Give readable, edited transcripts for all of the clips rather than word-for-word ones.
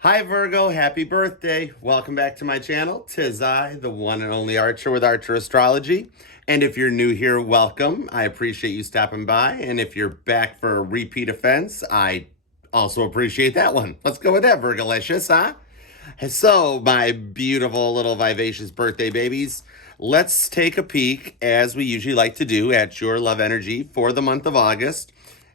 Hi Virgo, happy birthday. Welcome back to my channel. 'Tis I, the one and only Archer with Archer Astrology. And if you're new here, welcome. I appreciate you stopping by. And if you're back for a repeat offense, I also appreciate that one. Let's go with that, Virgolicious, huh? So, my beautiful little vivacious birthday babies, let's take a peek, as we usually like to do, at your love energy for the month of August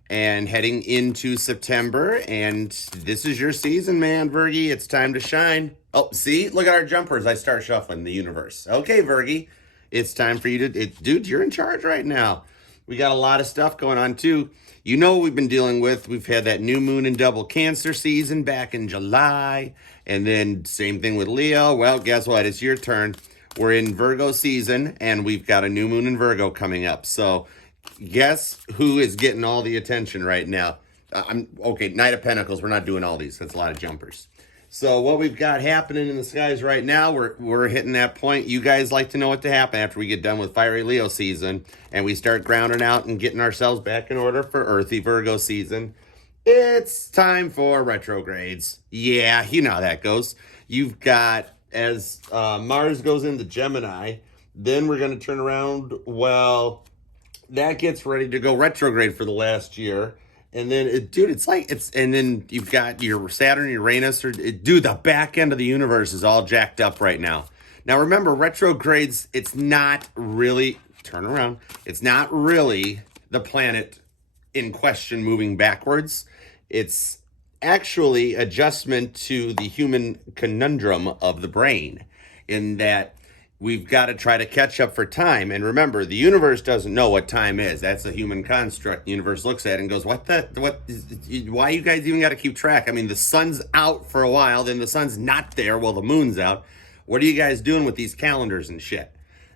and heading into September. And this is your season, man, Virgie. It's time to shine. Oh, see? Look at our jumpers. I start shuffling the universe. Okay, Virgie. It's time for you to... dude, you're in charge right now. We got a lot of stuff going on, too. You know what we've been dealing with. We've had that new moon and double Cancer season back in July. And then same thing with Leo. Well, guess what? It's your turn. We're in Virgo season, and we've got a new moon in Virgo coming up. So guess who is getting all the attention right now? Okay, Knight of Pentacles. We're not doing all these. That's a lot of jumpers. So what we've got happening in the skies right now, we're hitting that point. You guys like to know what to happen after we get done with fiery Leo season and we start grounding out and getting ourselves back in order for earthy Virgo season. It's time for retrogrades. Yeah, you know how that goes. You've got, as Mars goes into Gemini, then we're going to turn around, well, that gets ready to go retrograde for the last year. And then, and then you've got your Saturn, Uranus, the back end of the universe is all jacked up right now. Now, remember, retrogrades, it's not really, turn around, it's not really the planet in question moving backwards. It's actually adjustment to the human conundrum of the brain, in that we've got to try to catch up for time. And remember, the universe doesn't know what time is. That's a human construct. The universe looks at it and goes, why you guys even got to keep track? I mean, the sun's out for a while, then the sun's not there while the moon's out. What are you guys doing with these calendars and shit?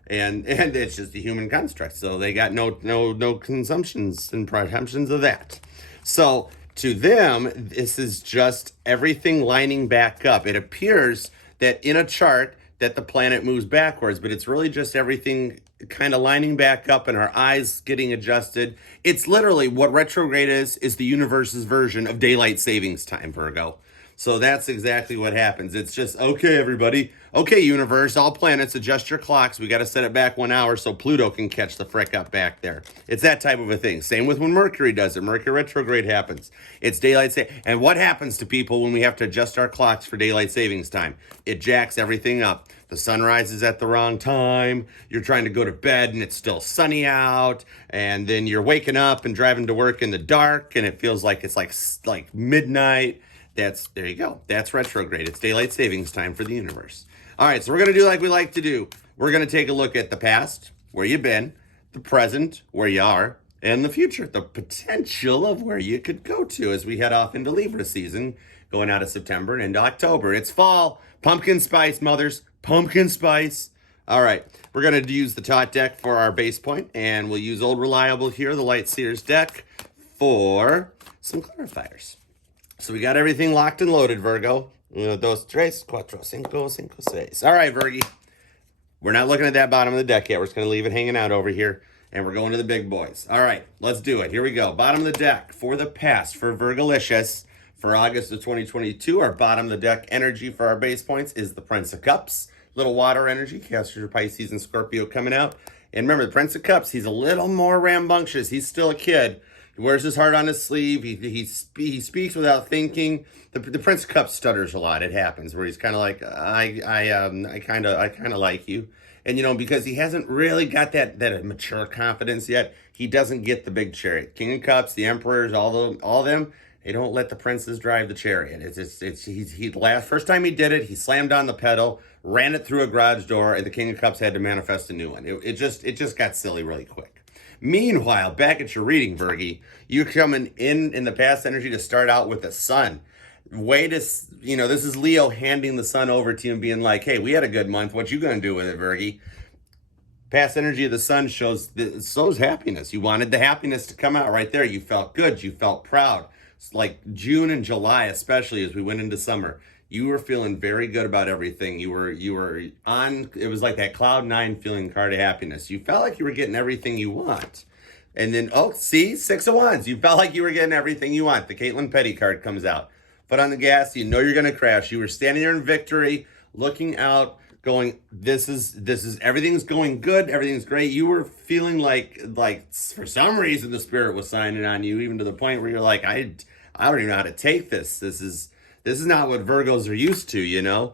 And it's just a human construct. So they got no consumptions and presumptions of that. So to them, this is just everything lining back up. It appears that in a chart that the planet moves backwards, but it's really just everything kind of lining back up and our eyes getting adjusted. It's literally what retrograde is the universe's version of daylight savings time, Virgo. So that's exactly what happens. It's just, okay, everybody. Okay, universe, all planets, adjust your clocks. We got to set it back 1 hour so Pluto can catch the frick up back there. It's that type of a thing. Same with when Mercury does it. Mercury retrograde happens. It's daylight saving. And what happens to people when we have to adjust our clocks for daylight savings time? It jacks everything up. The sun rises at the wrong time. You're trying to go to bed and it's still sunny out. And then you're waking up and driving to work in the dark and it feels like it's like midnight. There you go. That's retrograde. It's daylight savings time for the universe. All right, so we're going to do like we like to do. We're going to take a look at the past, where you've been, the present, where you are, and the future, the potential of where you could go to as we head off into Libra season, going out of September and into October. It's fall. Pumpkin spice, mothers. Pumpkin spice. All right, we're going to use the Tot deck for our base point, and we'll use Old Reliable here, the Light Seers deck, for some clarifiers. So we got everything locked and loaded, Virgo. 1, 2, 3, 4, 5, 6. All right, Virgie. We're not looking at that bottom of the deck yet. We're just going to leave it hanging out over here, and we're going to the big boys. All right, let's do it. Here we go. Bottom of the deck for the past, for Virgolicious, for August of 2022. Our bottom of the deck energy for our base points is the Prince of Cups. Little water energy, Castor, Pisces, and Scorpio coming out. And remember, the Prince of Cups, he's a little more rambunctious. He's still a kid. He wears his heart on his sleeve. He speaks without thinking. The Prince of Cups stutters a lot. It happens where he's kind of like, I kind of like you, and because he hasn't really got that mature confidence yet. He doesn't get the big chariot. King of Cups, the Emperors, all them. They don't let the princes drive the chariot. First time he did it, he slammed on the pedal, ran it through a garage door, and the King of Cups had to manifest a new one. It just got silly really quick. Meanwhile, back at your reading, Virgie, you're coming in the past energy to start out with the sun. This is Leo handing the sun over to you and being like, hey, we had a good month. What you going to do with it, Virgie? Past energy of the sun shows happiness. You wanted the happiness to come out right there. You felt good. You felt proud. It's like June and July, especially as we went into summer. You were feeling very good about everything. You were on, it was like that cloud 9 feeling card of happiness. You felt like you were getting everything you want. And then, 6 of Wands. You felt like you were getting everything you want. The Caitlin Petty card comes out. foot on the gas. You know you're going to crash. You were standing there in victory, looking out, going, this is everything's going good, everything's great. You were feeling like for some reason the spirit was signing on you, even to the point where you're like, I don't even know how to take this. This is not what Virgos are used to, you know?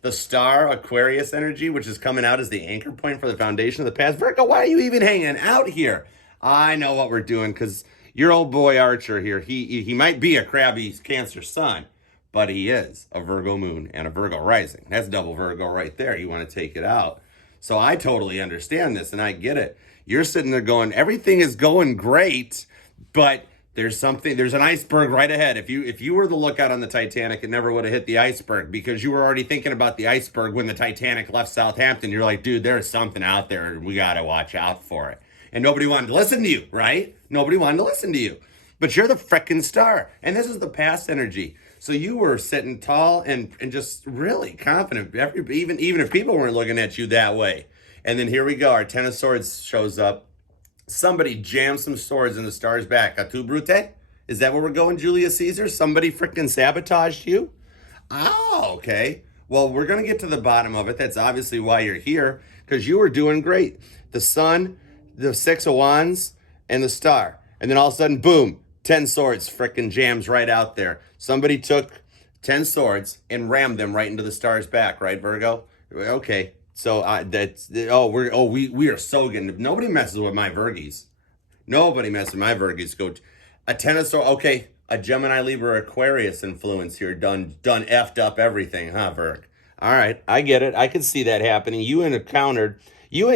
The star Aquarius energy, which is coming out as the anchor point for the foundation of the past. Virgo, why are you even hanging out here? I know what we're doing, because your old boy Archer here, he might be a crabby Cancer sun, but he is a Virgo moon and a Virgo rising. That's double Virgo right there. You want to take it out. So I totally understand this, and I get it. You're sitting there going, everything is going great, but there's an iceberg right ahead. If you were the lookout on the Titanic, it never would have hit the iceberg, because you were already thinking about the iceberg when the Titanic left Southampton. You're like, dude, there's something out there, and we got to watch out for it. And nobody wanted to listen to you, right? Nobody wanted to listen to you. But you're the frickin' star. And this is the past energy. So you were sitting tall and just really confident, even if people weren't looking at you that way. And then here we go. Our Ten of Swords shows up. Somebody jammed some swords in the star's back. A tu brute? Is that where we're going, Julius Caesar? Somebody frickin' sabotaged you? Oh, okay. Well, we're going to get to the bottom of it. That's obviously why you're here, because you were doing great. The sun, the Six of Wands, and the star. And then all of a sudden, boom, 10 swords frickin' jams right out there. Somebody took 10 swords and rammed them right into the star's back, right, Virgo? Okay. So we are so good. Nobody messes with my Virgies. Nobody messes with my Virgies. Go a Ten of Swords. Okay, a Gemini, Libra, Aquarius influence here. Done effed up everything, huh, Virg? All right, I get it. I can see that happening. You encountered. You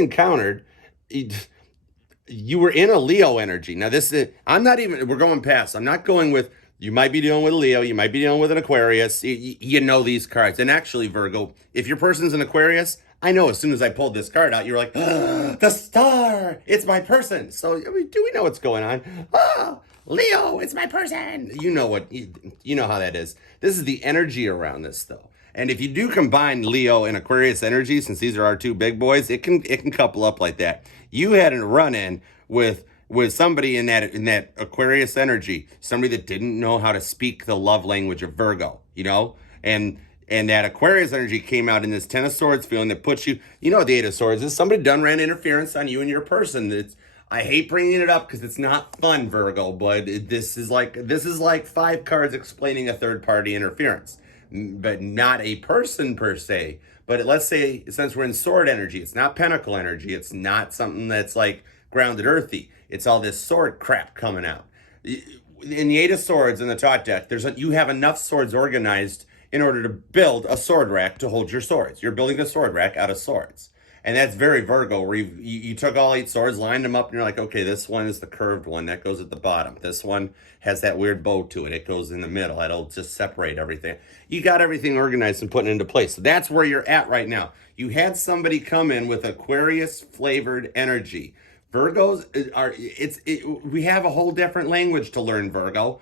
were in a Leo energy. Now this is. I'm not even. We're going past. I'm not going with. You might be dealing with a Leo. You might be dealing with an Aquarius. You know these cards. And actually, Virgo, if your person's an Aquarius, I know as soon as I pulled this card out, you're like, the star, it's my person. So do we know what's going on? Leo, it's my person. You know how that is. This is the energy around this, though. And if you do combine Leo and Aquarius energy, since these are our two big boys, it can couple up like that. You had a run-in with somebody in that Aquarius energy, somebody that didn't know how to speak the love language of Virgo, you know? And that Aquarius energy came out in this Ten of Swords feeling that puts you, you know what the Eight of Swords is? Somebody done ran interference on you and your person. I hate bringing it up because it's not fun, Virgo, but this is like 5 cards explaining a third-party interference, but not a person per se. But let's say, since we're in sword energy, it's not pentacle energy. It's not something that's like grounded earthy. It's all this sword crap coming out. In the Eight of Swords in the Tot deck, you have enough swords organized in order to build a sword rack to hold your swords. You're building a sword rack out of swords. And that's very Virgo, where you took all 8 swords, lined them up, and you're like, okay, this one is the curved one. That goes at the bottom. This one has that weird bow to it. It goes in the middle. It'll just separate everything. You got everything organized and put into place. So that's where you're at right now. You had somebody come in with Aquarius-flavored energy. Virgos we have a whole different language to learn, Virgo.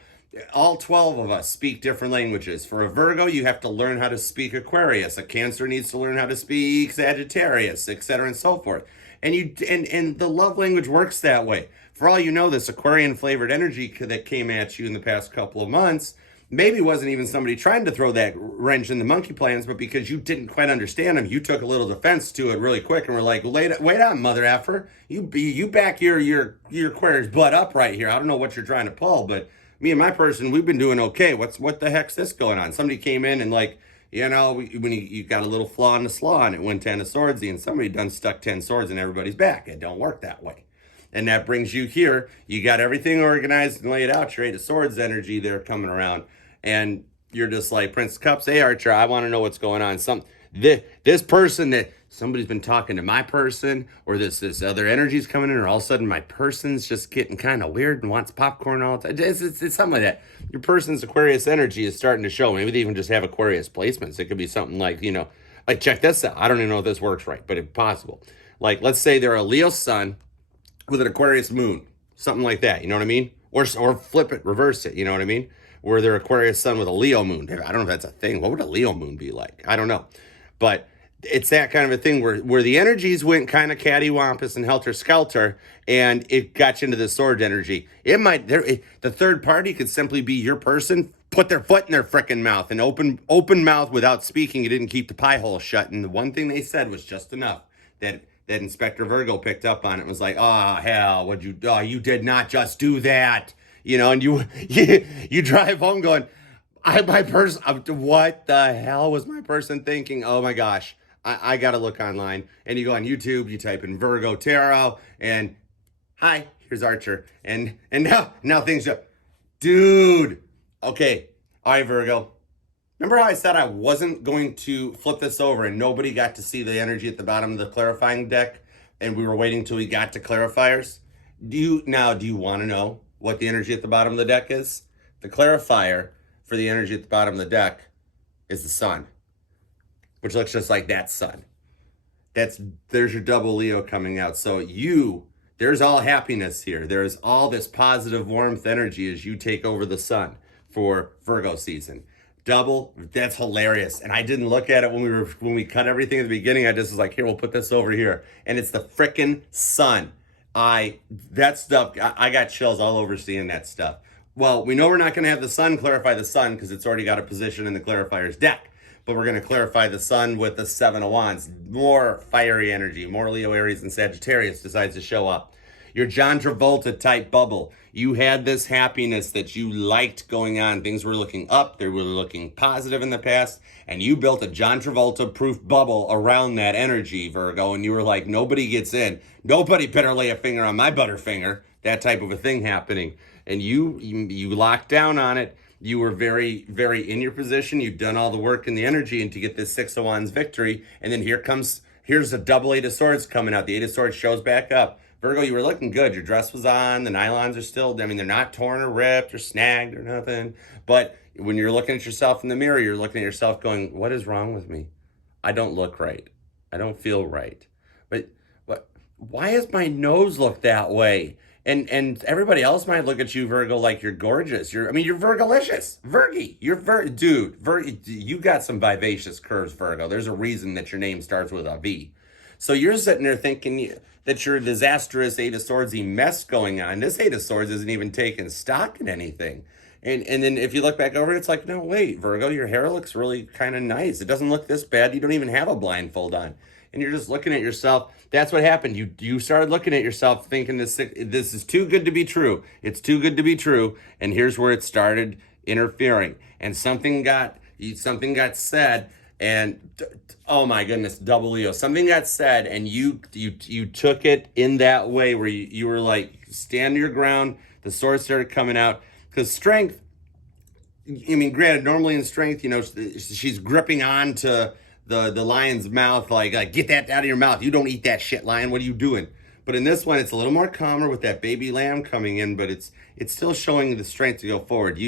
All 12 of us speak different languages. For a Virgo, you have to learn how to speak Aquarius. A Cancer needs to learn how to speak Sagittarius, etc., and so forth. And the love language works that way. For all you know, this Aquarian flavored energy that came at you in the past couple of months maybe wasn't even somebody trying to throw that wrench in the monkey plans, but because you didn't quite understand them, you took a little defense to it really quick and were like, wait on, mother effer. You back your Aquarius butt up right here. I don't know what you're trying to pull, but me and my person, we've been doing okay. What the heck's this going on? Somebody came in and like, you know, when you got a little flaw in the slaw and it went 10 of swords, and somebody done stuck 10 swords in everybody's back. It don't work that way. And that brings you here. You got everything organized and laid out. Your Eight of Swords energy there coming around. And you're just like, Prince of Cups, hey, Archer, I want to know what's going on. This person that somebody's been talking to my person, or this other energy's coming in, or all of a sudden my person's just getting kind of weird and wants popcorn all the time. It's something like that. Your person's Aquarius energy is starting to show. Maybe they even just have Aquarius placements. It could be something like, you know, like check this out. I don't even know if this works right, but it's possible. Like, let's say they're a Leo sun with an Aquarius moon, something like that. You know what I mean? Or flip it, reverse it. You know what I mean? Where they're Aquarius sun with a Leo moon. I don't know if that's a thing. What would a Leo moon be like? I don't know. But it's that kind of a thing where the energies went kind of cattywampus and helter-skelter, and it got you into the sword energy. The third party could simply be your person put their foot in their frickin' mouth and open mouth without speaking. You didn't keep the pie hole shut. And the one thing they said was just enough that Inspector Virgo picked up on it and was like, oh, hell, you did not just do that. And you drive home going, what the hell was my person thinking? Oh my gosh, I got to look online. And you go on YouTube, you type in Virgo Tarot, and hi, here's Archer. And now things are, dude. Okay, all right, Virgo. Remember how I said I wasn't going to flip this over and nobody got to see the energy at the bottom of the clarifying deck and we were waiting till we got to clarifiers? Do you want to know what the energy at the bottom of the deck is? The clarifier for the energy at the bottom of the deck is the sun, which looks just like that sun. There's your double Leo coming out. So there's all happiness here. There's all this positive warmth energy as you take over the sun for Virgo season. Double, that's hilarious. And I didn't look at it when we cut everything at the beginning. I just was like, here, we'll put this over here. And it's the frickin' sun. That stuff, I got chills all over seeing that stuff. Well, we know we're not going to have the sun clarify the sun because it's already got a position in the clarifier's deck. But we're going to clarify the sun with the Seven of Wands. More fiery energy, more Leo, Aries, and Sagittarius decides to show up. Your John Travolta type bubble. You had this happiness that you liked going on. Things were looking up. They were looking positive in the past. And you built a John Travolta proof bubble around that energy, Virgo. And you were like, nobody gets in. Nobody better lay a finger on my butterfinger. That type of a thing happening. And you locked down on it. You were very, very in your position. You've done all the work and the energy and to get this Six of Wands victory. And then here's a double Eight of Swords coming out. The Eight of Swords shows back up. Virgo, you were looking good. Your dress was on. The nylons are still, they're not torn or ripped or snagged or nothing. But when you're looking at yourself in the mirror, you're looking at yourself going, what is wrong with me? I don't look right. I don't feel right. But why does my nose look that way? And everybody else might look at you, Virgo, like you're gorgeous. You're Virgolicious. Virgie. You got some vivacious curves, Virgo. There's a reason that your name starts with a V. So you're sitting there thinking that you're a disastrous Eight of Swords-y mess going on. This Eight of Swords isn't even taking stock in anything. And then if you look back over it, it's like, no, wait, Virgo, your hair looks really kind of nice. It doesn't look this bad. You don't even have a blindfold on. And you're just looking at yourself. That's what happened. You started looking at yourself thinking this is too good to be true. It's too good to be true. And here's where it started interfering. And something got said. And oh my goodness, double Leo. Something got said, and you took it in that way where you were like, stand your ground. The sword started coming out because strength. Granted, normally in strength, she's gripping on to the lion's mouth, like get that out of your mouth. You don't eat that shit, lion. What are you doing? But in this one, it's a little more calmer with that baby lamb coming in, but it's still showing the strength to go forward.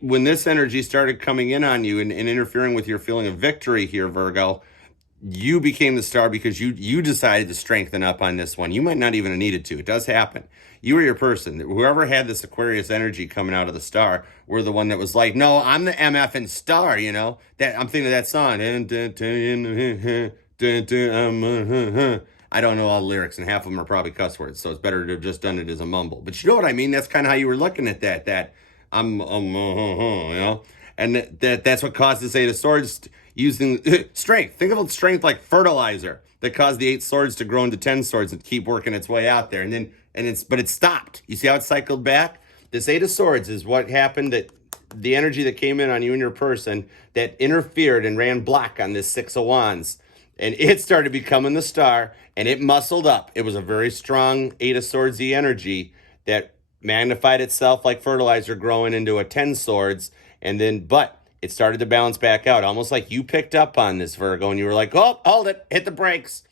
When this energy started coming in on you and interfering with your feeling of victory here, Virgo, you became the star because you decided to strengthen up on this one. You might not even have needed to. It does happen. You were your person. Whoever had this Aquarius energy coming out of the star were the one that was like, no, I'm the MFing star, That I'm thinking of that song. I don't know all the lyrics, and half of them are probably cuss words, so it's better to have just done it as a mumble. But you know what I mean? That's kind of how you were looking at that and that's what caused this Eight of Swords using strength. Think of strength like fertilizer that caused the 8 swords to grow into 10 swords and keep working its way out there. But it stopped. You see how it cycled back? This 8 of Swords is what happened, that the energy that came in on you and your person that interfered and ran block on this 6 of Wands. And it started becoming the star, and it muscled up. It was a very strong 8 of Swords-y energy that magnified itself like fertilizer growing into a 10 swords. But it started to balance back out, almost like you picked up on this, Virgo, and you were like, oh, hold it, hit the brakes.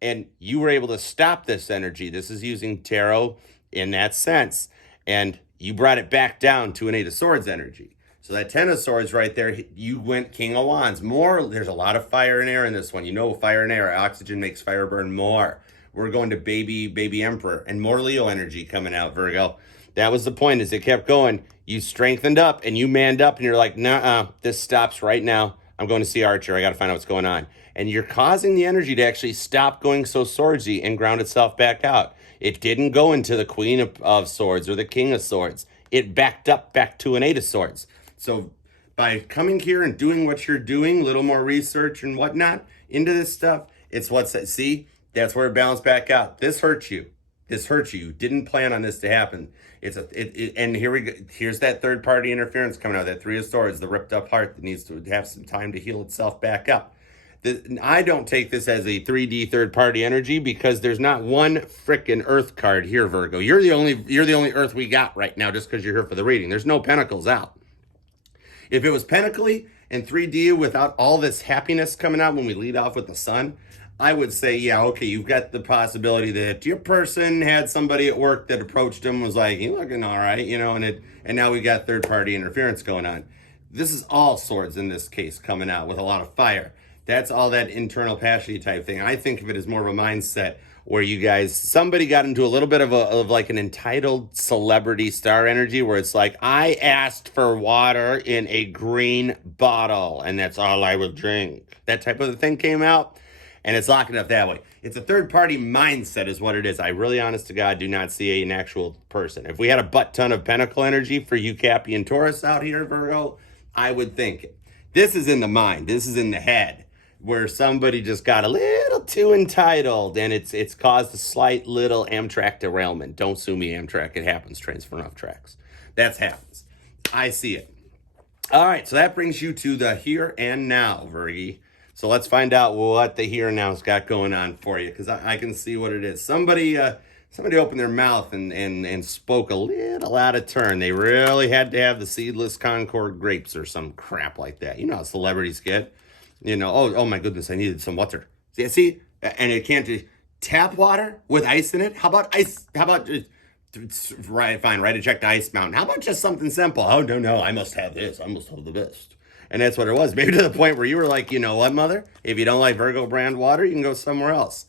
And you were able to stop this energy. This is using tarot in that sense. And you brought it back down to an 8 of Swords energy. So that 10 of Swords right there, you went King of Wands. There's a lot of fire and air in this one. Fire and air, oxygen makes fire burn more. We're going to baby Emperor, and more Leo energy coming out, Virgo. That was the point. As it kept going, you strengthened up and you manned up, and you're like, nah, this stops right now. I'm going to see Archer. I got to find out what's going on. And you're causing the energy to actually stop going so swordsy and ground itself back out. It didn't go into the Queen of Swords or the King of Swords. It backed up back to an 8 of Swords. So by coming here and doing what you're doing, a little more research and whatnot into this stuff, it's what's that. See, that's where it balanced back out. This hurts you. This hurts you. You didn't plan on this to happen. And here we go. Here's that third party interference coming out. That Three of Swords, the ripped up heart that needs to have some time to heal itself back up. I don't take this as a 3D third party energy because there's not one frickin' Earth card here, Virgo. You're the only Earth we got right now just because you're here for the reading. There's no Pentacles out. If it was Pentacly and 3D without all this happiness coming out when we lead off with the Sun, I would say, yeah, okay, you've got the possibility that your person had somebody at work that approached him, was like, you looking all right, you know, and now we got third party interference going on. This is all swords in this case coming out with a lot of fire. That's all that internal passion type thing. I think of it as more of a mindset where you guys, somebody got into a little bit of like an entitled celebrity star energy where it's like, I asked for water in a green bottle and that's all I will drink. That type of a thing came out and it's locking up that way. It's a third party mindset is what it is. I really, honest to God, do not see an actual person. If we had a butt ton of pentacle energy for you Cappy and Taurus out here, Virgo, I would think it. This is in the mind. This is in the head, where somebody just got a little too entitled and it's caused a slight little Amtrak derailment. Don't sue me, Amtrak. It happens. Transfer off tracks. That happens. I see it. All right, so that brings you to the here and now, Virgie. So let's find out what the here and now's got going on for you, because I can see what it is. Somebody opened their mouth and spoke a little out of turn. They really had to have the seedless Concord grapes or some crap like that. You know how celebrities get. You know, oh my goodness, I needed some water. See, and it can't do tap water with ice in it. How about ice? How about right? Fine, write a check to Ice Mountain. How about just something simple? Oh no, I must have this. I must have the best. And that's what it was. Maybe to the point where you were like, you know what, mother? If you don't like Virgo brand water, you can go somewhere else.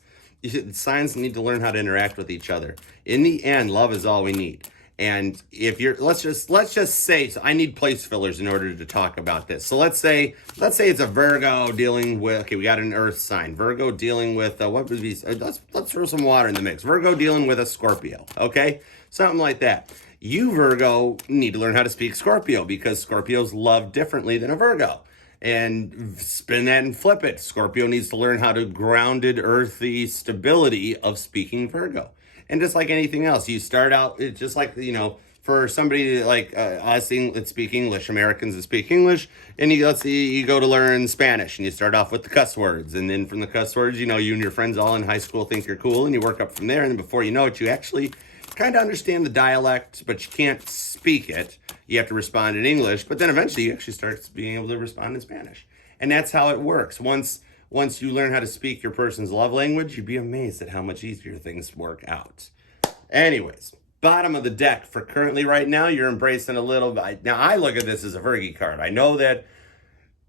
Signs need to learn how to interact with each other. In the end, love is all we need. And if you're, let's just say, so I need place fillers in order to talk about this. So let's say it's a Virgo dealing with, okay, we got an earth sign. Virgo dealing with, what would be, let's throw some water in the mix. Virgo dealing with a Scorpio, okay? Something like that. You, Virgo, need to learn how to speak Scorpio because Scorpios love differently than a Virgo. And spin that and flip it. Scorpio needs to learn how to grounded, earthy stability of speaking Virgo. And just like anything else, you start out, it's just like, you know, for somebody like us that speak English, Americans that speak English, and let's see, you go to learn Spanish, and you start off with the cuss words, and then from the cuss words, you know, you and your friends all in high school think you're cool, and you work up from there, and then before you know it, you actually kind of understand the dialect, but you can't speak it. You have to respond in English, but then eventually you actually start being able to respond in Spanish. And that's how it works. Once you learn how to speak your person's love language, you'd be amazed at how much easier things work out. Anyways, bottom of the deck for currently right now, you're embracing a little bit. Now, I look at this as a Virgo card. I know that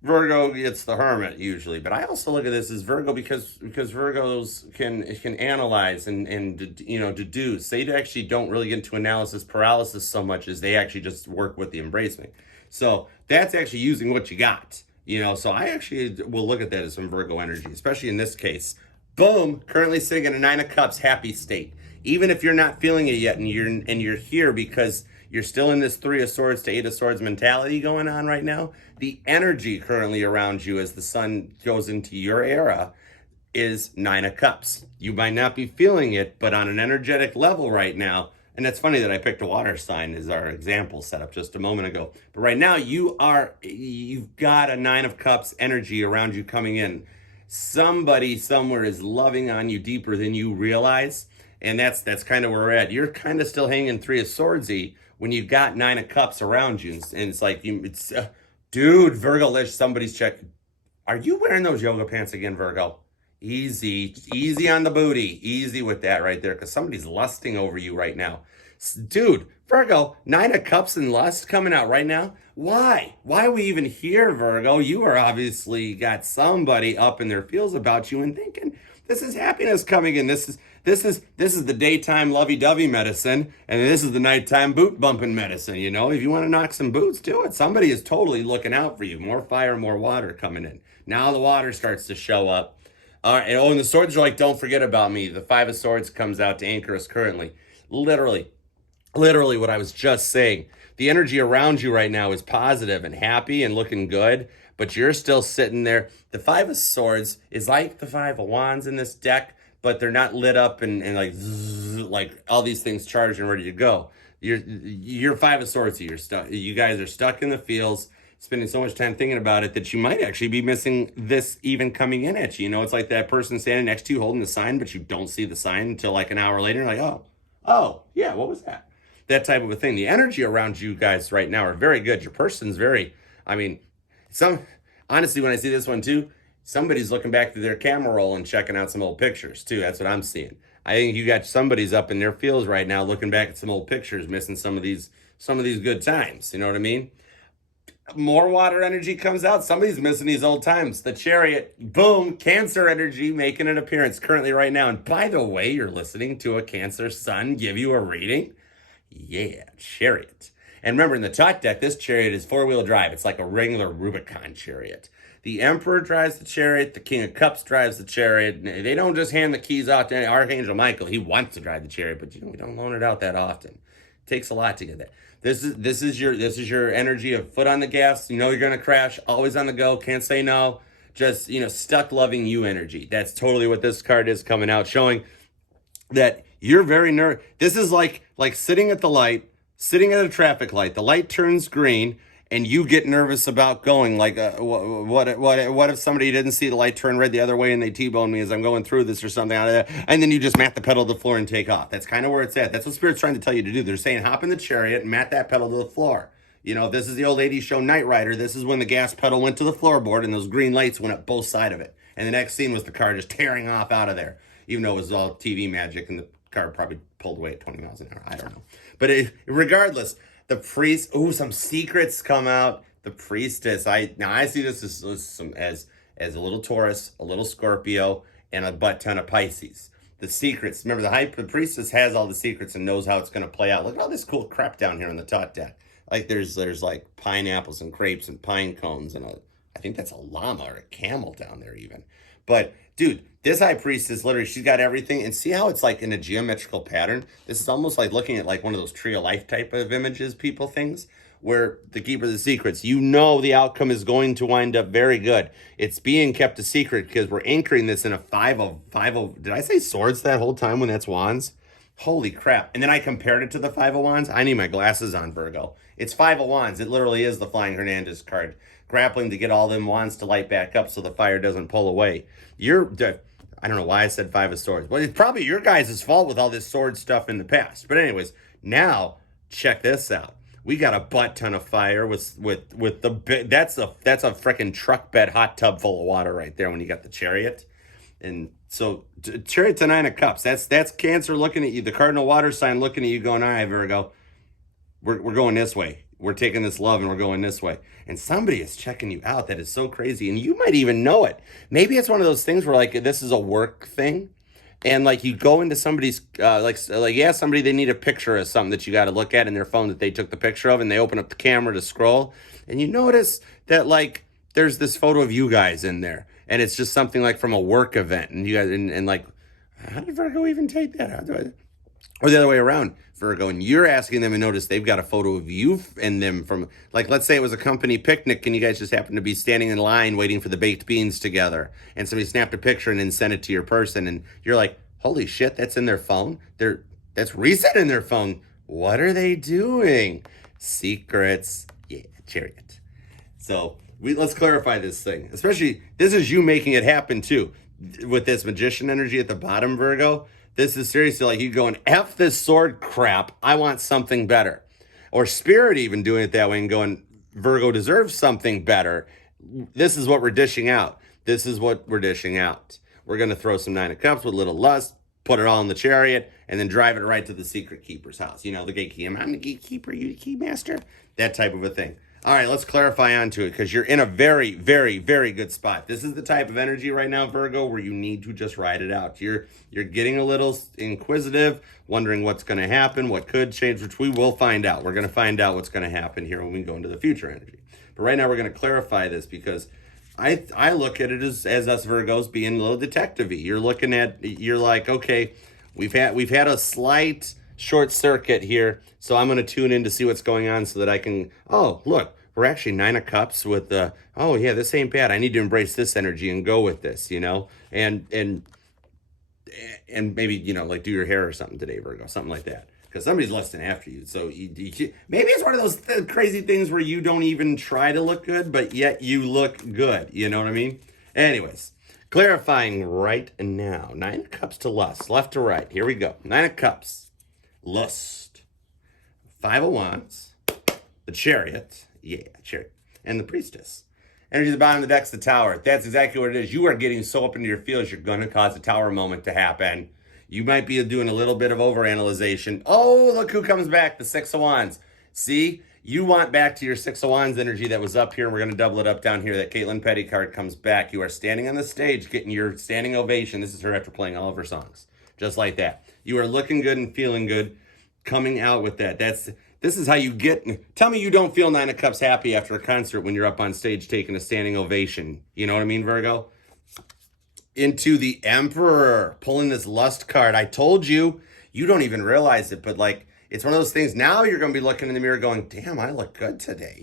Virgo gets the Hermit usually, but I also look at this as Virgo because Virgos can analyze and you know, deduce. They actually don't really get into analysis paralysis so much as they actually just work with the embracement. So that's actually using what you got. You know, so I actually will look at that as some Virgo energy, especially in this case. Boom, currently sitting in a 9 of Cups happy state. Even if you're not feeling it yet and you're here because you're still in this 3 of Swords to 8 of Swords mentality going on right now, the energy currently around you as the sun goes into your era is 9 of Cups. You might not be feeling it, but on an energetic level right now, and it's funny that I picked a water sign as our example set up just a moment ago. But right now you've got a 9 of Cups energy around you coming in. Somebody somewhere is loving on you deeper than you realize. And that's kind of where we're at. You're kind of still hanging 3 of Swordsy when you've got 9 of Cups around you. And it's like, dude, Virgo, somebody's checking. Are you wearing those yoga pants again, Virgo? Easy on the booty. Easy with that right there, because somebody's lusting over you right now. Dude, Virgo, 9 of Cups and lust coming out right now. Why? Why are we even here, Virgo? You are obviously got somebody up in their feels about you and thinking, this is happiness coming in. This is the daytime lovey-dovey medicine, and this is the nighttime boot bumping medicine. You know, if you want to knock some boots, do it. Somebody is totally looking out for you. More fire, more water coming in. Now the water starts to show up. All right, and the swords are like, don't forget about me. The 5 of Swords comes out to anchor us currently. Literally what I was just saying. The energy around you right now is positive and happy and looking good, but you're still sitting there. The Five of Swords is like the Five of Wands in this deck, but they're not lit up and like zzz, like all these things charged and ready to go. You're Five of Swords. You're stuck. You guys are stuck in the fields, spending so much time thinking about it that you might actually be missing this even coming in at you. You know, it's like that person standing next to you holding the sign, but you don't see the sign until like an hour later. You're like, oh, yeah, what was that? That type of a thing. The energy around you guys right now are very good. Your person's very, I mean, honestly, when I see this one too, somebody's looking back through their camera roll and checking out some old pictures too. That's what I'm seeing. I think you got somebody's up in their fields right now looking back at some old pictures, missing some of these good times. You know what I mean? More water energy comes out. Somebody's missing these old times. The Chariot, boom, Cancer energy making an appearance currently right now. And by the way, you're listening to a Cancer sun give you a reading. Yeah, Chariot. And remember, in the top deck, this Chariot is four-wheel drive. It's like a regular Rubicon Chariot. The Emperor drives the Chariot. The King of Cups drives the Chariot. They don't just hand the keys out to Archangel Michael. He wants to drive the Chariot, but we don't loan it out that often. It takes a lot to get that. This is your energy of foot on the gas. You know you're gonna crash. Always on the go. Can't say no. Just stuck loving you energy. That's totally what this card is coming out, showing that you're very nervous. This is like sitting at the light, sitting at a traffic light. The light turns green, and you get nervous about going. Like, what if somebody didn't see the light turn red the other way and they T-bone me as I'm going through this or something out of there, and then you just mat the pedal to the floor and take off. That's kind of where it's at. That's what Spirit's trying to tell you to do. They're saying hop in the Chariot and mat that pedal to the floor. This is the old 80s show Knight Rider. This is when the gas pedal went to the floorboard and those green lights went up both sides of it. And the next scene was the car just tearing off out of there, even though it was all TV magic and the car probably pulled away at 20 miles an hour. I don't know. But regardless, the priest, some secrets come out. The priestess, I see this as a little Taurus, a little Scorpio, and a butt ton of Pisces. The secrets, remember the priestess has all the secrets and knows how it's going to play out. Look at all this cool crap down here on the top deck. Like there's like pineapples and grapes and pine cones and I think that's a llama or a camel down there even. But dude, this high priestess, literally, she's got everything. And see how it's like in a geometrical pattern? This is almost like looking at like one of those tree of life type of images, things, where the keeper of the secrets, the outcome is going to wind up very good. It's being kept a secret because we're anchoring this in a five of, did I say swords that whole time when that's wands? Holy crap. And then I compared it to the Five of Wands. I need my glasses on, Virgo. It's Five of Wands. It literally is the Flying Hernandez card. Grappling to get all them wands to light back up so the fire doesn't pull away. I don't know why I said Five of Swords. Well, it's probably your guys' fault with all this sword stuff in the past. But anyways, now check this out. We got a butt ton of fire with that's a freaking truck bed hot tub full of water right there when you got the Chariot. And so Chariot to Nine of Cups. That's Cancer looking at you, the cardinal water sign looking at you going, all right, Virgo, we're going this way. We're taking this love and we're going this way. And somebody is checking you out. That is so crazy. And you might even know it. Maybe it's one of those things where like this is a work thing. And like you go into somebody's, somebody, they need a picture of something that you got to look at in their phone that they took the picture of, and they open up the camera to scroll. And you notice that like there's this photo of you guys in there. And it's just something like from a work event. And you guys, and like, how did Virgo even take that? Or the other way around, Virgo, and you're asking them to notice they've got a photo of you and them from, like, let's say it was a company picnic and you guys just happen to be standing in line waiting for the baked beans together, and somebody snapped a picture and then sent it to your person, and you're like, holy shit, that's in their phone? That's recent in their phone. What are they doing? Secrets. Yeah, Chariot. So let's clarify this thing. Especially, this is you making it happen too. With this magician energy at the bottom, Virgo, this is seriously like you going, F this sword crap, I want something better. Or Spirit even doing it that way and going, Virgo deserves something better. This is what we're dishing out. This is what we're dishing out. We're going to throw some Nine of Cups with a little lust, put it all in the Chariot, and then drive it right to the secret keeper's house. The gatekeeper. I'm the gatekeeper, you the key master. That type of a thing. All right, let's clarify onto it because you're in a very, very, very good spot. This is the type of energy right now, Virgo, where you need to just ride it out. You're getting a little inquisitive, wondering what's going to happen, what could change, which we will find out. We're going to find out what's going to happen here when we go into the future energy. But right now, we're going to clarify this because I look at it as us Virgos being a little detective-y. You're like, okay, we've had a slight short circuit here. So I'm going to tune in to see what's going on so that I can, oh, look, we're actually 9 of Cups with the, oh yeah, this ain't bad. I need to embrace this energy and go with this, and maybe, like do your hair or something today, Virgo, something like that. Because somebody's lusting after you. So maybe it's one of those crazy things where you don't even try to look good, but yet you look good. You know what I mean? Anyways, clarifying right now. 9 of Cups to lust, left to right. Here we go. 9 of Cups, lust. 5 of Wands, the Chariot. Yeah, Chariot. And the Priestess. Energy at the bottom of the deck's the Tower. That's exactly what it is. You are getting so up into your feels, you're going to cause a Tower moment to happen. You might be doing a little bit of overanalyzation. Oh, look who comes back, the 6 of Wands. See, you want back to your 6 of Wands energy that was up here, and we're going to double it up down here. That Caitlin Petty card comes back. You are standing on the stage, getting your standing ovation. This is her after playing all of her songs. Just like that. You are looking good and feeling good, coming out with that. This is how you get. Tell me you don't feel 9 of Cups happy after a concert when you're up on stage taking a standing ovation. You know what I mean, Virgo? Into the Emperor, pulling this lust card. I told you, you don't even realize it, but it's one of those things. Now you're going to be looking in the mirror going, damn, I look good today.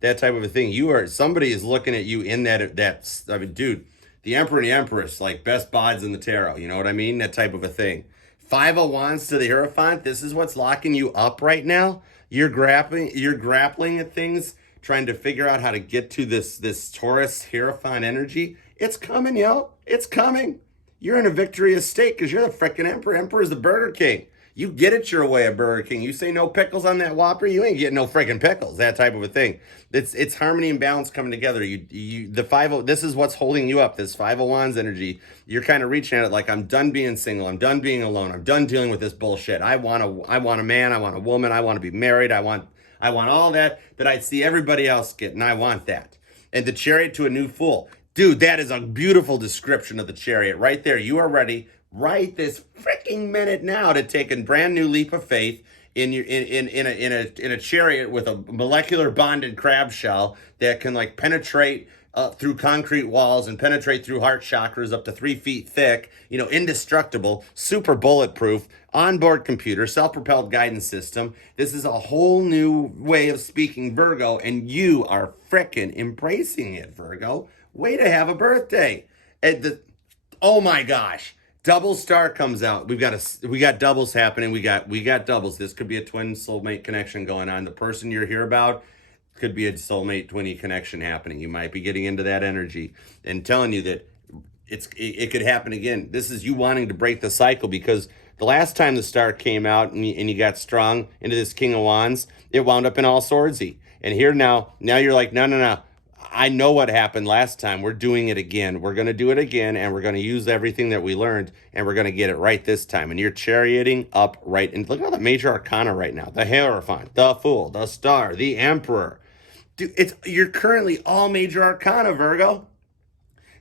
That type of a thing. Somebody is looking at you in I mean, dude, the Emperor and the Empress, like best bods in the tarot. You know what I mean? That type of a thing. 5 of Wands to the Hierophant. This is what's locking you up right now. You're grappling at things, trying to figure out how to get to this Taurus Hierophant energy. It's coming, yo. It's coming. You're in a victorious state because you're the freaking Emperor. Emperor's the Burger King. You get it your way at Burger King. You say no pickles on that Whopper, you ain't getting no freaking pickles. That type of a thing. It's harmony and balance coming together. This is what's holding you up. This 5 of Wands energy. You're kind of reaching at it like, I'm done being single. I'm done being alone. I'm done dealing with this bullshit. I want a man. I want a woman. I want to be married. I want all that I see everybody else get, and I want that. And the Chariot to a new Fool. Dude, that is a beautiful description of the Chariot right there. You are ready right this freaking minute now to take a brand new leap of faith in a chariot with a molecular bonded crab shell that can penetrate through concrete walls and penetrate through heart chakras up to 3 feet thick, indestructible, super bulletproof, onboard computer, self-propelled guidance system. This is a whole new way of speaking, Virgo, and you are frickin' embracing it, Virgo. Way to have a birthday. Oh my gosh. Double star comes out. We got doubles happening. We got doubles. This could be a twin soulmate connection going on. The person you're here about could be a soulmate twinny connection happening. You might be getting into that energy and telling you that it could happen again. This is you wanting to break the cycle, because the last time the star came out and you got strong into this King of Wands, it wound up in all swordsy. And here now you're like, no. I know what happened last time. We're doing it again. We're going to do it again, and we're going to use everything that we learned, and we're going to get it right this time. And you're charioting up right. And look at all the major arcana right now. The Hierophant, the Fool, the Star, the Emperor. Dude, you're currently all major arcana, Virgo.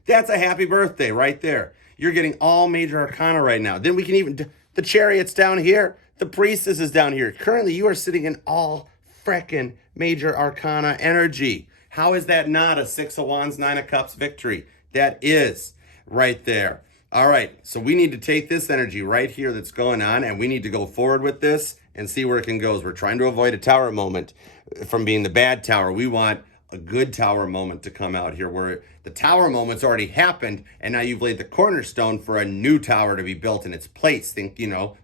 That's a happy birthday right there. You're getting all major arcana right now. Then we can even, the Chariot's down here. The Priestess is down here. Currently, you are sitting in all frickin' major arcana energy. How is that not a 6 of Wands, 9 of Cups victory? That is right there. All right, so we need to take this energy right here that's going on, and we need to go forward with this and see where it can go. We're trying to avoid a tower moment from being the bad tower. We want a good tower moment to come out here, where the tower moment's already happened, and now you've laid the cornerstone for a new tower to be built in its place. Think,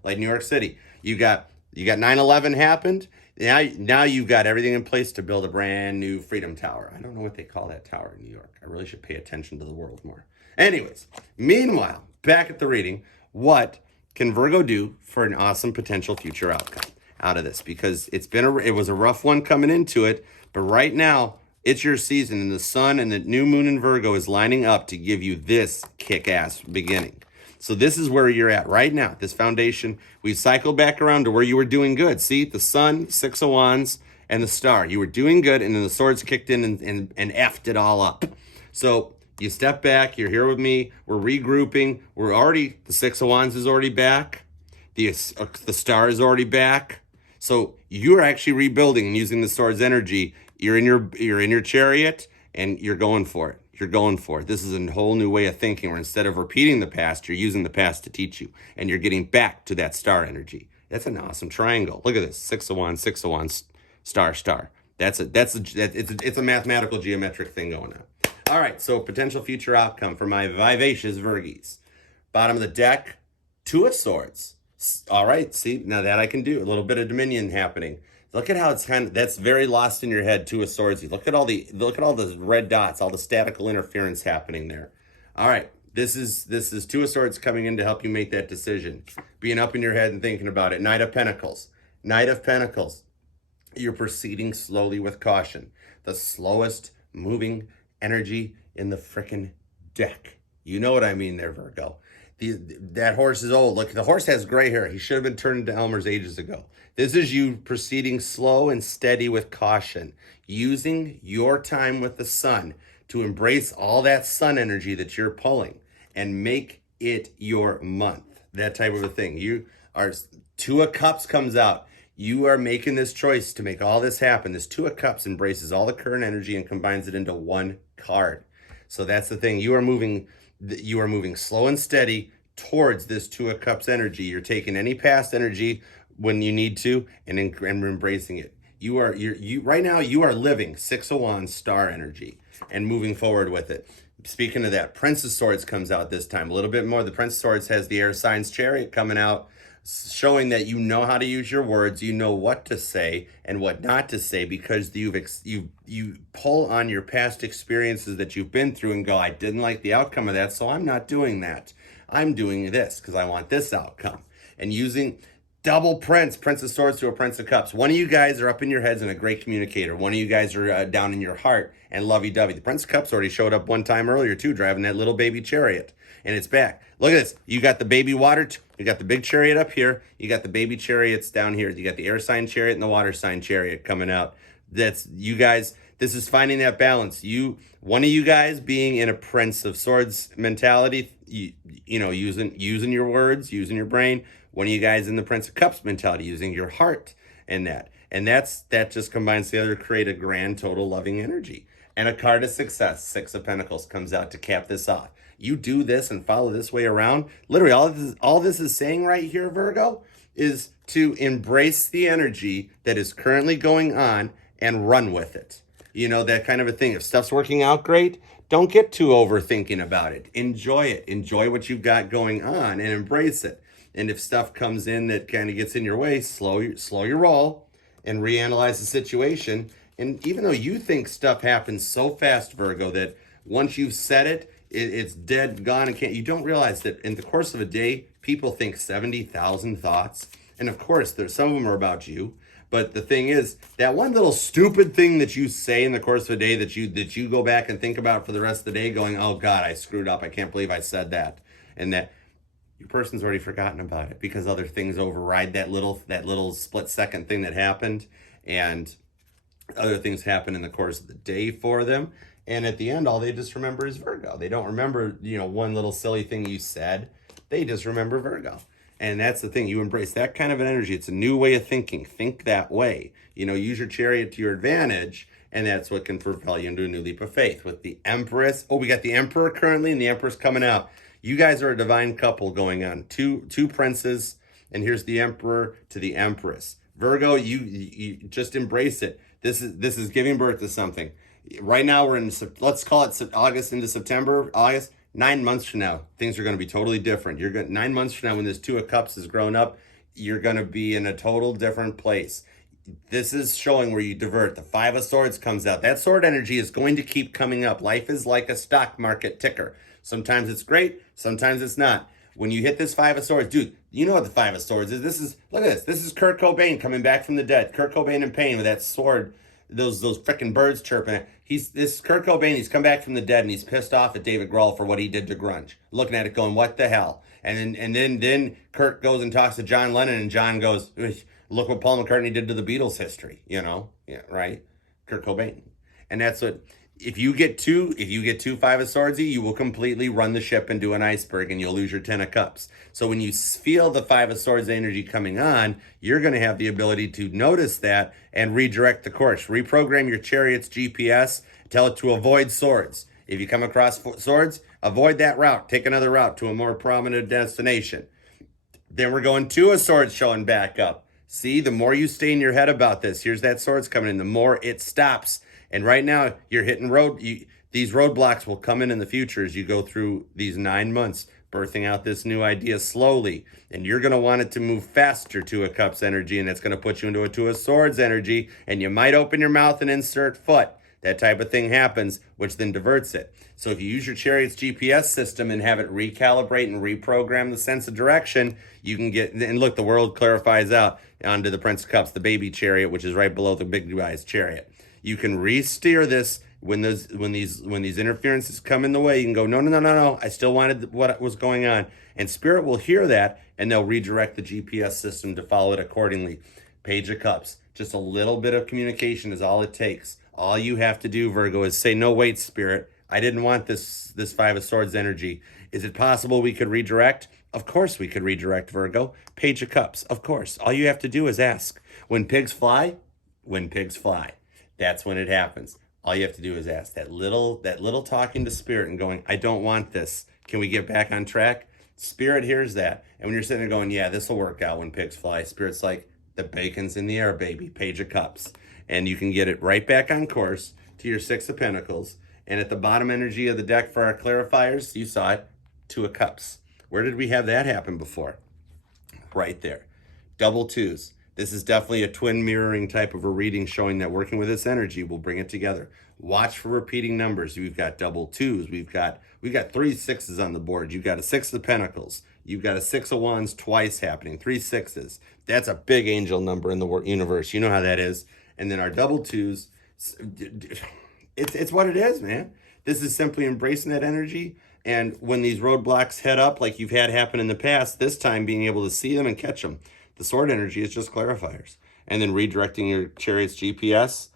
like New York City. You got 9/11 happened. Now you've got everything in place to build a brand new Freedom Tower. I don't know what they call that tower in New York. I really should pay attention to the world more. Anyways, meanwhile, back at the reading, what can Virgo do for an awesome potential future outcome out of this? Because it was a rough one coming into it, but right now it's your season, and the sun and the new moon in Virgo is lining up to give you this kick-ass beginning. So this is where you're at right now. This foundation, we cycled back around to where you were doing good. See, the sun, 6 of Wands, and the star. You were doing good, and then the swords kicked in and effed it all up. So you step back. You're here with me. We're regrouping. The 6 of Wands is already back. The star is already back. So you're actually rebuilding and using the sword's energy. You're in your chariot, and you're going for it. You're going for it. This is a whole new way of thinking, where instead of repeating the past, you're using the past to teach you, and you're getting back to that star energy. That's an awesome triangle. Look at this. 6 of Wands, 6 of Wands, star, star. It's a mathematical geometric thing going on. All right, so potential future outcome for my vivacious Virgies. Bottom of the deck, 2 of Swords. All right, see, now that I can do. A little bit of dominion happening. Look at how it's that's very lost in your head, 2 of Swords. Look at all the red dots, all the statical interference happening there. All right, this is 2 of Swords coming in to help you make that decision. Being up in your head and thinking about it. Knight of Pentacles. Knight of Pentacles. You're proceeding slowly with caution. The slowest moving energy in the frickin' deck. You know what I mean there, Virgo. That horse is old. Look, the horse has gray hair. He should have been turned into Elmer's ages ago. This is you proceeding slow and steady with caution, using your time with the sun to embrace all that sun energy that you're pulling and make it your month. That type of a thing. You are 2 of Cups comes out. You are making this choice to make all this happen. This 2 of Cups embraces all the current energy and combines it into one card. So that's the thing. You are moving slow and steady towards this 2 of Cups energy. You're taking any past energy when you need to and embracing it. Right now you are living 6 of Wands star energy and moving forward with it. Speaking of that, Prince of Swords comes out this time a little bit more. The Prince of Swords has the air signs Chariot coming out, showing that you know how to use your words, you know what to say and what not to say, because you pull on your past experiences that you've been through and go, I didn't like the outcome of that, so I'm not doing that. I'm doing this because I want this outcome. And using double Prince of Swords to a Prince of Cups. One of you guys are up in your heads and a great communicator. One of you guys are down in your heart and lovey-dovey. The Prince of Cups already showed up one time earlier too, driving that little baby chariot. And it's back. Look at this. You got the baby water. You got the big chariot up here. You got the baby chariots down here. You got the air sign chariot and the water sign chariot coming out. That's you guys. This is finding that balance. One of you guys being in a Prince of Swords mentality, you know, using your words, using your brain. One of you guys in the Prince of Cups mentality, using your heart and that. And that just combines together to create a grand total loving energy. And a card of success, 6 of Pentacles, comes out to cap this off. You do this and follow this way around. Literally, all this is saying right here, Virgo, is to embrace the energy that is currently going on and run with it. You know, that kind of a thing. If stuff's working out great, don't get too overthinking about it. Enjoy it. Enjoy what you've got going on and embrace it. And if stuff comes in that kind of gets in your way, slow your roll and reanalyze the situation. And even though you think stuff happens so fast, Virgo, that once you've said it, it's dead, gone, and you don't realize that in the course of a day, people think 70,000 thoughts. And of course, some of them are about you. But the thing is, that one little stupid thing that you say in the course of a day that you go back and think about for the rest of the day, going, oh God, I screwed up. I can't believe I said that. And that your person's already forgotten about it because other things override that little split second thing that happened, and other things happen in the course of the day for them. And at the end, all they just remember is Virgo. They don't remember, one little silly thing you said. They just remember Virgo. And that's the thing. You embrace that kind of an energy. It's a new way of thinking. Think that way. Use your chariot to your advantage. And that's what can propel you into a new leap of faith. With the Empress. Oh, we got the Emperor currently and the Empress coming out. You guys are a divine couple going on. Two princes. And here's the Emperor to the Empress. Virgo, you just embrace it. This is giving birth to something. Right now we're in, let's call it August into September. August, 9 months from now, things are going to be totally different. 9 months from now, when this 2 of Cups has grown up, you're going to be in a total different place. This is showing where you divert. The 5 of Swords comes out. That sword energy is going to keep coming up. Life is like a stock market ticker. Sometimes it's great, sometimes it's not. When you hit this 5 of Swords, dude, you know what the 5 of Swords is. Look at this. This is Kurt Cobain coming back from the dead. Kurt Cobain in pain with that sword, those freaking birds chirping. This Kurt Cobain, he's come back from the dead and he's pissed off at David Grohl for what he did to grunge. Looking at it going, what the hell? And then Kurt goes and talks to John Lennon and John goes, look what Paul McCartney did to the Beatles history, Yeah, right? Kurt Cobain. And that's what, if you get two 5 of Swordsy, you will completely run the ship into an iceberg and you'll lose your 10 of Cups. So when you feel the 5 of Swords energy coming on, you're going to have the ability to notice that and redirect the course. Reprogram your chariot's GPS, tell it to avoid swords. If you come across swords, avoid that route. Take another route to a more prominent destination. Then we're going Two of Swords showing back up. See, the more you stay in your head about this, here's that Swords coming in, the more it stops. And right now, you're hitting these roadblocks will come in the future as you go through these 9 months, birthing out this new idea slowly. And you're going to want it to move faster, Two of Cups energy, and it's going to put you into a Two of Swords energy. And you might open your mouth and insert foot. That type of thing happens, which then diverts it. So if you use your Chariot's GPS system and have it recalibrate and reprogram the sense of direction, you can get, and look, the world clarifies out onto the Prince of Cups, the baby chariot, which is right below the big guy's chariot. You can re-steer this when these interferences come in the way. You can go, no, I still wanted what was going on. And Spirit will hear that, and they'll redirect the GPS system to follow it accordingly. Page of Cups, just a little bit of communication is all it takes. All you have to do, Virgo, is say, no, wait, Spirit, I didn't want this Five of Swords energy. Is it possible we could redirect? Of course we could redirect, Virgo. Page of Cups, of course. All you have to do is ask. When pigs fly, that's when it happens. All you have to do is ask. That little talking to Spirit and going, I don't want this. Can we get back on track? Spirit hears that. And when you're sitting there going, yeah, this will work out when pigs fly, Spirit's like, the bacon's in the air, baby. Page of Cups. And you can get it right back on course to your Six of Pentacles. And at the bottom energy of the deck for our clarifiers, you saw it, Two of Cups. Where did we have that happen before? Right there. Double twos. This is definitely a twin mirroring type of a reading showing that working with this energy will bring it together. Watch for repeating numbers. We've got double twos. We've got 3 sixes on the board. You've got a Six of Pentacles. You've got a Six of Wands twice happening. 3 sixes. That's a big angel number in the universe. You know how that is. And then our double twos, it's what it is, man. This is simply embracing that energy. And when these roadblocks head up, like you've had happen in the past, this time being able to see them and catch them. The sword energy is just clarifiers. And then redirecting your Chariot's GPS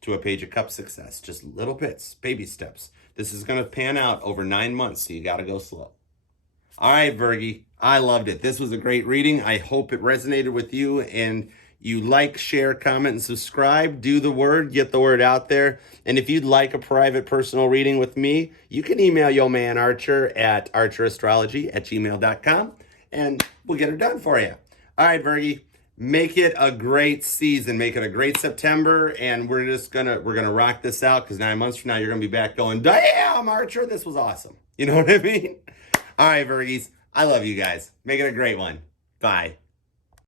to a Page of Cups success. Just little bits, baby steps. This is going to pan out over 9 months, so you got to go slow. All right, Virgie, I loved it. This was a great reading. I hope it resonated with you, and you like, share, comment, and subscribe. Do the word, get the word out there. And if you'd like a private personal reading with me, you can email your man Archer at archerastrology@gmail.com, and we'll get it done for you. All right, Virgie, make it a great season. Make it a great September, and we're gonna rock this out, because 9 months from now, you're gonna be back going, damn, Archer, this was awesome. You know what I mean? All right, Virgies, I love you guys. Make it a great one. Bye.